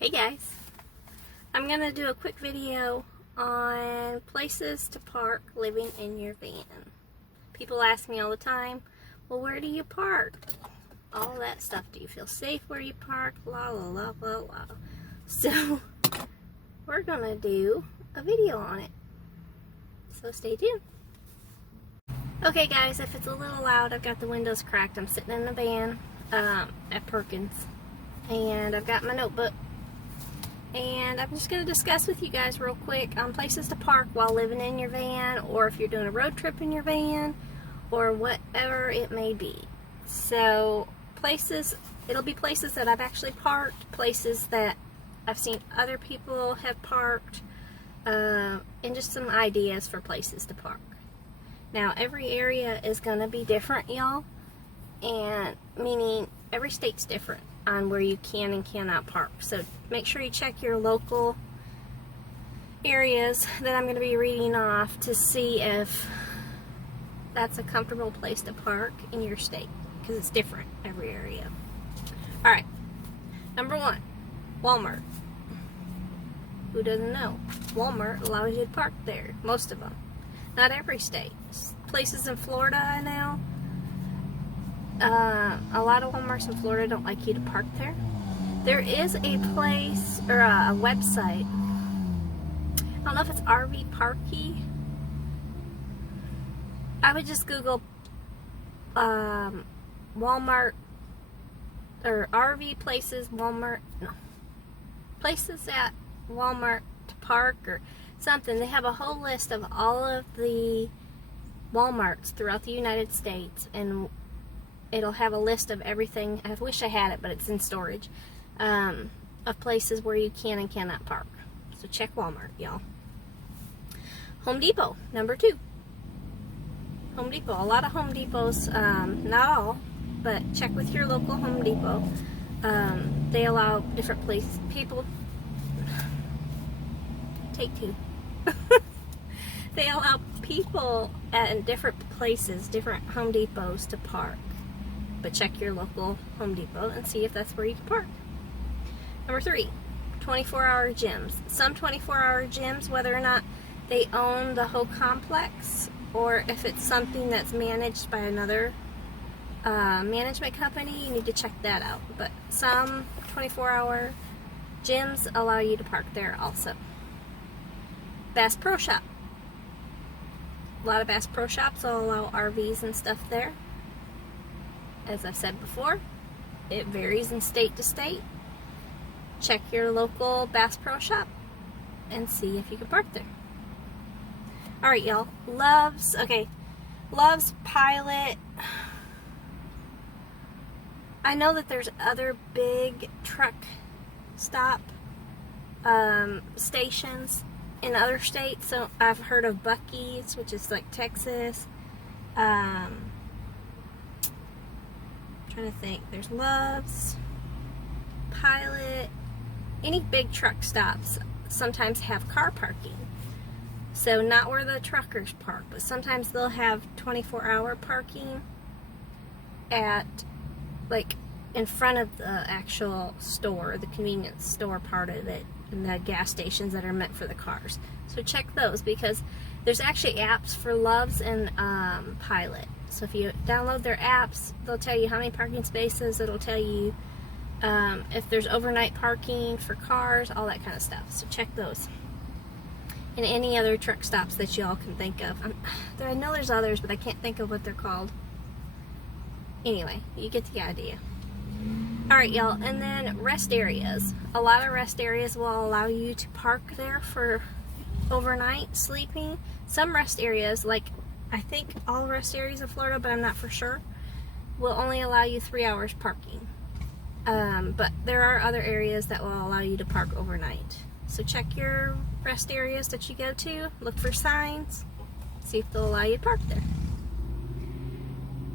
Hey guys, I'm going to do a quick video on places to park living in your van. People ask me all the time, well, where do you park? All that stuff. Do you feel safe where you park? La la la la la. So, we're going to do a video on it. So stay tuned. Okay guys, if it's a little loud, I've got the windows cracked. I'm sitting in the van at Perkins. And I've got my notebook. And I'm just going to discuss with you guys real quick on places to park while living in your van, or if you're doing a road trip in your van, or whatever it may be. So places, it'll be places that I've actually parked, places that I've seen other people have parked, and just some ideas for places to park. Now every area is going to be different, y'all, and meaning every state's different on where you can and cannot park. So make sure you check your local areas that I'm going to be reading off to see if that's a comfortable place to park in your state, because it's different every area. Alright, number one, Walmart. Who doesn't know? Walmart allows you to park there, most of them. Not every state. Places in Florida, I know, a lot of Walmarts in Florida don't like you to park there. There is a place, or a website, I don't know if it's RV Parky. I would just Google Walmart, or RV places, places at Walmart to park, or something. They have a whole list of all of the Walmarts throughout the United States, and it'll have a list of everything. I wish I had it, but it's in storage, of places where you can and cannot park. So check Walmart, y'all. Home Depot, number two. Home Depot. A lot of Home Depots, not all, but check with your local Home Depot. They allow different people. Take two. They allow people at different places, different Home Depots, to park. But check your local Home Depot and see if that's where you can park. Number three, 24-hour gyms. Some 24-hour gyms, whether or not they own the whole complex, or if it's something that's managed by another management company, you need to check that out. But some 24-hour gyms allow you to park there also. Bass Pro Shop. A lot of Bass Pro Shops will allow RVs and stuff there. As I've said before, it varies in state to state. Check your local Bass Pro Shop and see if you can park there. Alright, y'all. Love's Pilot. I know that there's other big truck stop stations in other states. So I've heard of Buc-ee's, which is like Texas. Trying to think. There's Love's, Pilot. Any big truck stops sometimes have car parking. So not where the truckers park, but sometimes they'll have 24-hour parking at, like, in front of the actual store, the convenience store part of it, and the gas stations that are meant for the cars. So check those, because there's actually apps for Love's and Pilot. So if you download their apps, they'll tell you how many parking spaces. It'll tell you if there's overnight parking for cars, all that kind of stuff. So check those. And any other truck stops that y'all can think of. I know there's others, but I can't think of what they're called. Anyway, you get the idea. Alright, y'all. And then rest areas. A lot of rest areas will allow you to park there for overnight sleeping. Some rest areas, like I think all rest areas in Florida, but I'm not for sure, will only allow you 3 hours parking. But there are other areas that will allow you to park overnight. So check your rest areas that you go to, look for signs, see if they'll allow you to park there.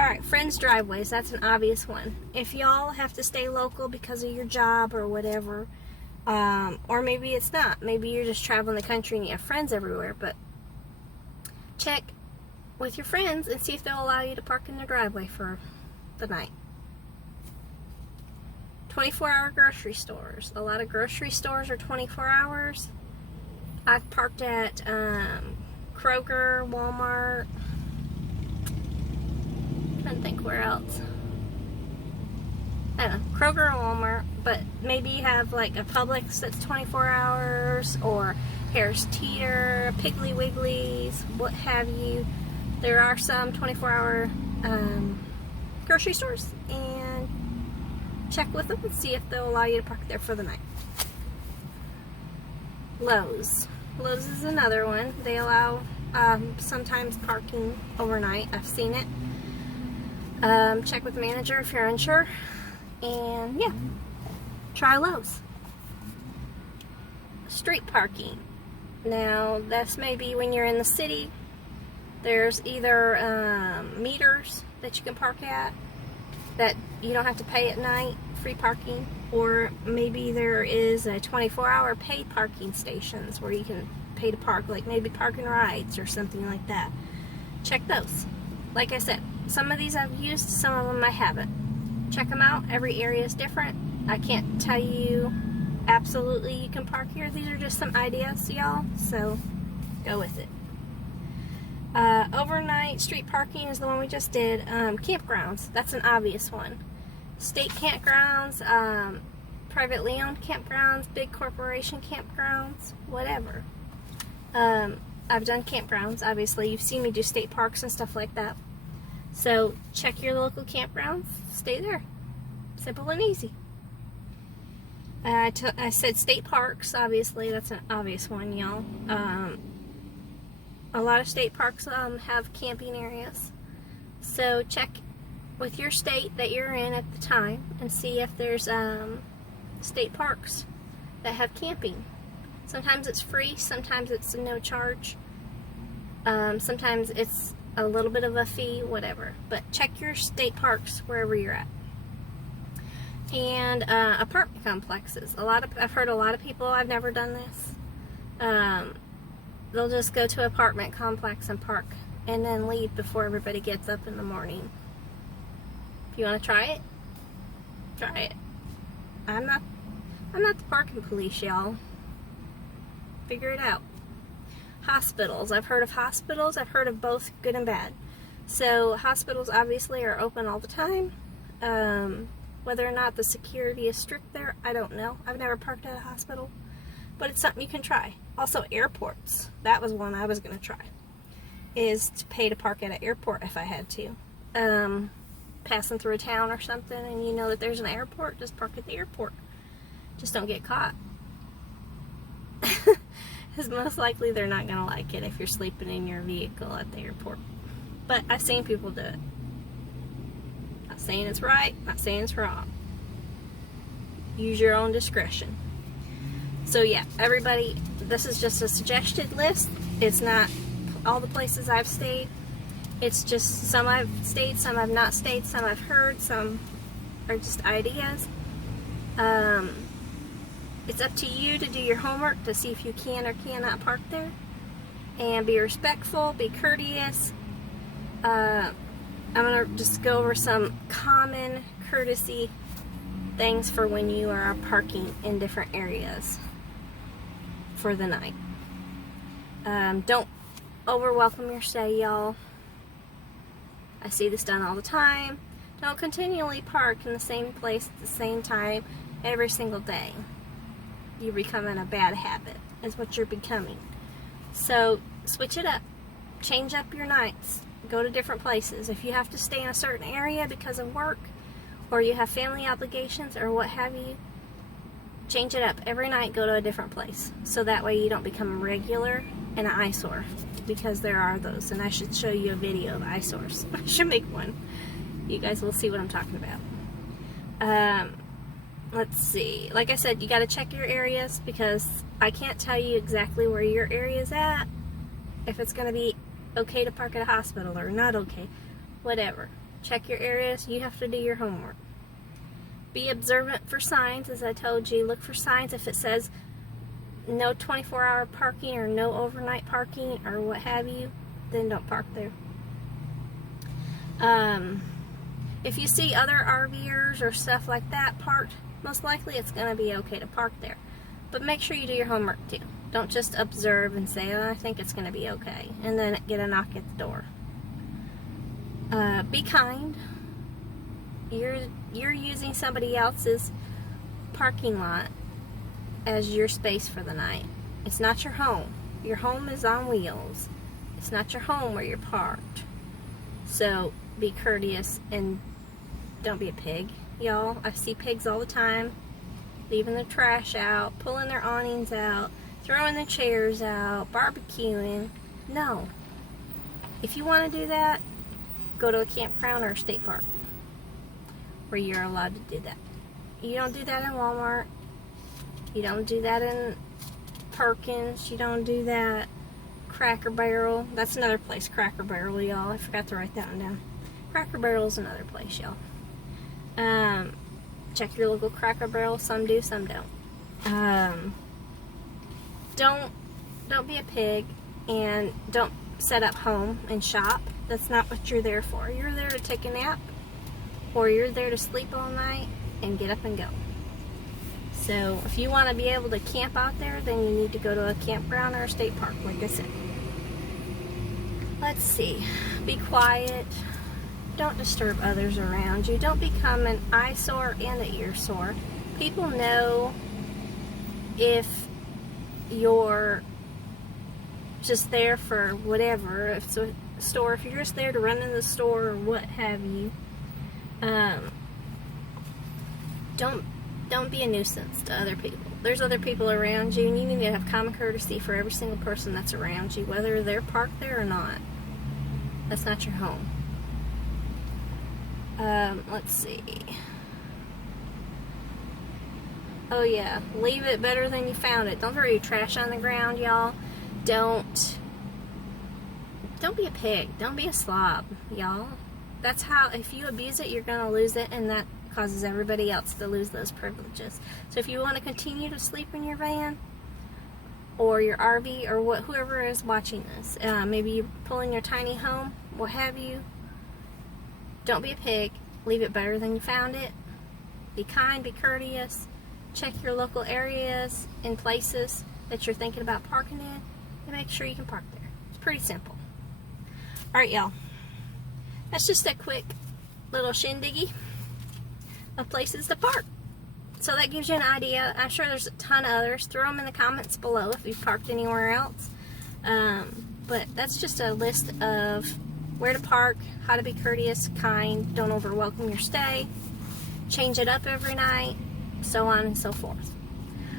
Alright, friends' driveways, that's an obvious one. If y'all have to stay local because of your job or whatever, or maybe it's not, maybe you're just traveling the country and you have friends everywhere, but check with your friends and see if they'll allow you to park in their driveway for the night. 24-hour grocery stores. A lot of grocery stores are 24 hours. I've parked at Kroger, Walmart. I don't think where else. I don't know, Kroger or Walmart, but maybe you have like a Publix that's 24 hours, or Harris Teeter, Piggly Wiggly's, what have you. There are some 24-hour grocery stores, and check with them and see if they'll allow you to park there for the night. Lowe's. Lowe's is another one. They allow sometimes parking overnight. I've seen it. Check with the manager if you're unsure. And yeah, try Lowe's. Street parking. Now, this may be when you're in the city. There's either meters that you can park at that you don't have to pay at night, free parking, or maybe there is a 24-hour paid parking stations where you can pay to park, like maybe park and rides or something like that. Check those. Like I said, some of these I've used, some of them I haven't. Check them out. Every area is different. I can't tell you absolutely you can park here. These are just some ideas, y'all, so go with it. Overnight street parking is the one we just did. Campgrounds, that's an obvious one. State campgrounds, privately owned campgrounds, big corporation campgrounds, whatever. I've done campgrounds, obviously. You've seen me do state parks and stuff like that. So check your local campgrounds, stay there. Simple and easy. I said state parks, obviously, that's an obvious one, y'all. A lot of state parks have camping areas. So check with your state that you're in at the time and see if there's state parks that have camping. Sometimes it's free, sometimes it's no charge. Sometimes it's a little bit of a fee, whatever. But check your state parks wherever you're at. And apartment complexes. I've heard a lot of people, I've never done this. They'll just go to an apartment complex and park and then leave before everybody gets up in the morning. If you want to try it, try it. I'm not the parking police, y'all. Figure it out. Hospitals. I've heard of hospitals. I've heard of both good and bad. So hospitals obviously are open all the time. Whether or not the security is strict there, I don't know. I've never parked at a hospital. But it's something you can try. Also, airports. That was one I was going to try. Is to pay to park at an airport if I had to. Passing through a town or something and you know that there's an airport, just park at the airport. Just don't get caught. Because most likely they're not going to like it if you're sleeping in your vehicle at the airport. But I've seen people do it. Not saying it's right, not saying it's wrong. Use your own discretion. So yeah, everybody, this is just a suggested list. It's not all the places I've stayed. It's just some I've stayed, some I've not stayed, some I've heard, some are just ideas. It's up to you to do your homework to see if you can or cannot park there. And be respectful, be courteous. I'm going to just go over some common courtesy things for when you are parking in different areas for the night. Don't over-welcome your stay, y'all. I see this done all the time. Don't continually park in the same place at the same time every single day. You're becoming a bad habit, is what you're becoming. So, switch it up. Change up your nights. Go to different places. If you have to stay in a certain area because of work, or you have family obligations, or what have you, change it up. Every night, go to a different place. So that way you don't become a regular and an eyesore. Because there are those. And I should show you a video of eyesores. I should make one. You guys will see what I'm talking about. Let's see. Like I said, you got to check your areas because I can't tell you exactly where your area is at. If it's going to be okay to park at a hospital or not okay. Whatever. Check your areas. You have to do your homework. Be observant for signs. As I told you, look for signs. If it says no 24-hour parking or no overnight parking or what have you, then don't park there. If you see other RVers or stuff like that parked, most likely it's going to be okay to park there. But make sure you do your homework too. Don't just observe and say, oh, I think it's going to be okay, and then get a knock at the door. Be kind. You're using somebody else's parking lot as your space for the night. It's not your home. Your home is on wheels. It's not your home where you're parked. So be courteous and don't be a pig, y'all. I see pigs all the time, leaving their trash out, pulling their awnings out, throwing their chairs out, barbecuing. No. If you want to do that, go to a campground or a state park where you're allowed to do that. You don't do that in Walmart. You don't do that in Perkins. You don't do that Cracker Barrel. That's another place, Cracker Barrel, y'all. I forgot to write that one down. Cracker Barrel is another place, y'all. Check your local Cracker Barrel. Some do, some don't. Don't be a pig, and don't set up home and shop. That's not what you're there for. You're there to take a nap, or you're there to sleep all night and get up and go. So if you want to be able to camp out there, then you need to go to a campground or a state park, like I said. Let's see. Be quiet. Don't disturb others around you. Don't become an eyesore and an earsore. People know if you're just there for whatever. If it's a store, if you're just there to run in the store or what have you, don't be a nuisance to other people. There's other people around you, and you need to have common courtesy for every single person that's around you, whether they're parked there or not. That's not your home. Let's see. Oh yeah, leave it better than you found it. Don't throw your trash on the ground, y'all. Don't be a pig. Don't be a slob, y'all. That's how, if you abuse it, you're gonna lose it, and that causes everybody else to lose those privileges. So if you want to continue to sleep in your van or your RV or whoever is watching this, maybe you pull in your tiny home, what have you, don't be a pig. Leave it better than you found it. Be kind, be courteous. Check your local areas and places that you're thinking about parking in, and make sure you can park there. It's pretty simple. Alright, y'all. That's just a quick little shindiggy of places to park. So that gives you an idea. I'm sure there's a ton of others. Throw them in the comments below if you've parked anywhere else. But that's just a list of where to park, how to be courteous, kind, don't over-welcome your stay, change it up every night, so on and so forth.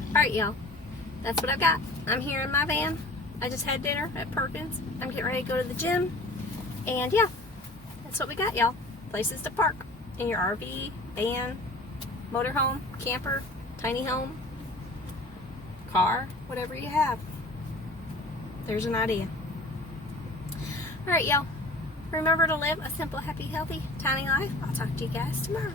Alright, y'all. That's what I've got. I'm here in my van. I just had dinner at Perkins. I'm getting ready to go to the gym. And yeah, that's what we got, y'all. Places to park in your RV, van, motorhome, camper, tiny home, car, whatever you have. There's an idea. Alright, y'all. Remember to live a simple, happy, healthy, tiny life. I'll talk to you guys tomorrow.